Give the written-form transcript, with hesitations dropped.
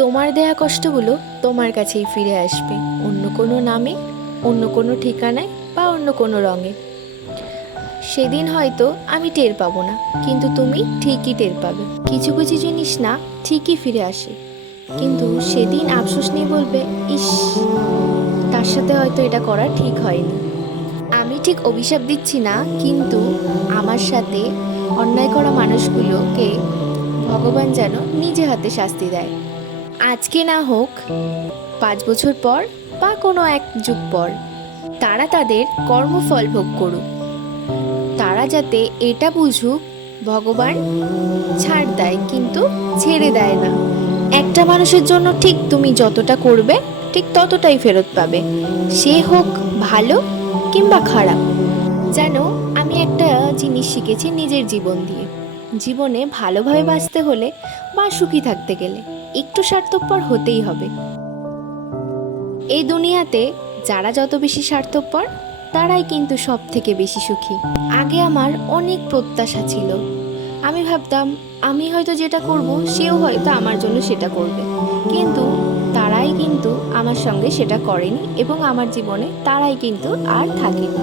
তোমার দেয়া কষ্টগুলো তোমার কাছেই ফিরে আসবে, অন্য কোনো নামে, অন্য কোনো ঠিকানায় বা অন্য কোনো রঙে। সেদিন হয়তো আমি টের পাবো না, কিন্তু তুমি ঠিকই টের পাবে। কিছু কিছু জিনিস না ঠিকই ফিরে আসে, কিন্তু সেদিন আফসোস নিয়ে বলবে, ইস, তার সাথে হয়তো এটা করা ঠিক হয়নি। আমি ঠিক অভিশাপ দিচ্ছি না, কিন্তু আমার সাথে অন্যায় করা মানুষগুলোকে ভগবান যেন নিজে হাতে শাস্তি দেয়। আজকে না হোক, 5 বছর পর বা কোনো এক যুগ পর তারা তাদের কর্মফল ভোগ করুক। তারা যাতে এটা বুঝুক, ভগবান ছাড় দেয় কিন্তু ছেড়ে দেয় না। একটা মানুষের জন্য ঠিক তুমি যতটা করবে ঠিক ততটাই ফেরত পাবে, সে হোক ভালো কিংবা খারাপ। জানো, আমি একটা জিনিস শিখেছি নিজের জীবন দিয়ে। জীবনে ভালোভাবে বাঁচতে হলে বা সুখী থাকতে গেলে একটু স্বার্থপর হতেই হবে। এই দুনিয়াতে যারা যত বেশি স্বার্থপর, তারাই কিন্তু সব থেকে বেশি সুখী। আগে আমার অনেক প্রত্যাশা ছিল। আমি ভাবতাম আমি হয়তো যেটা করব সেও হয়তো আমার জন্য সেটা করবে, কিন্তু তারাই কিন্তু আমার সঙ্গে সেটা করেনি এবং আমার জীবনে তারাই কিন্তু আর থাকেনি।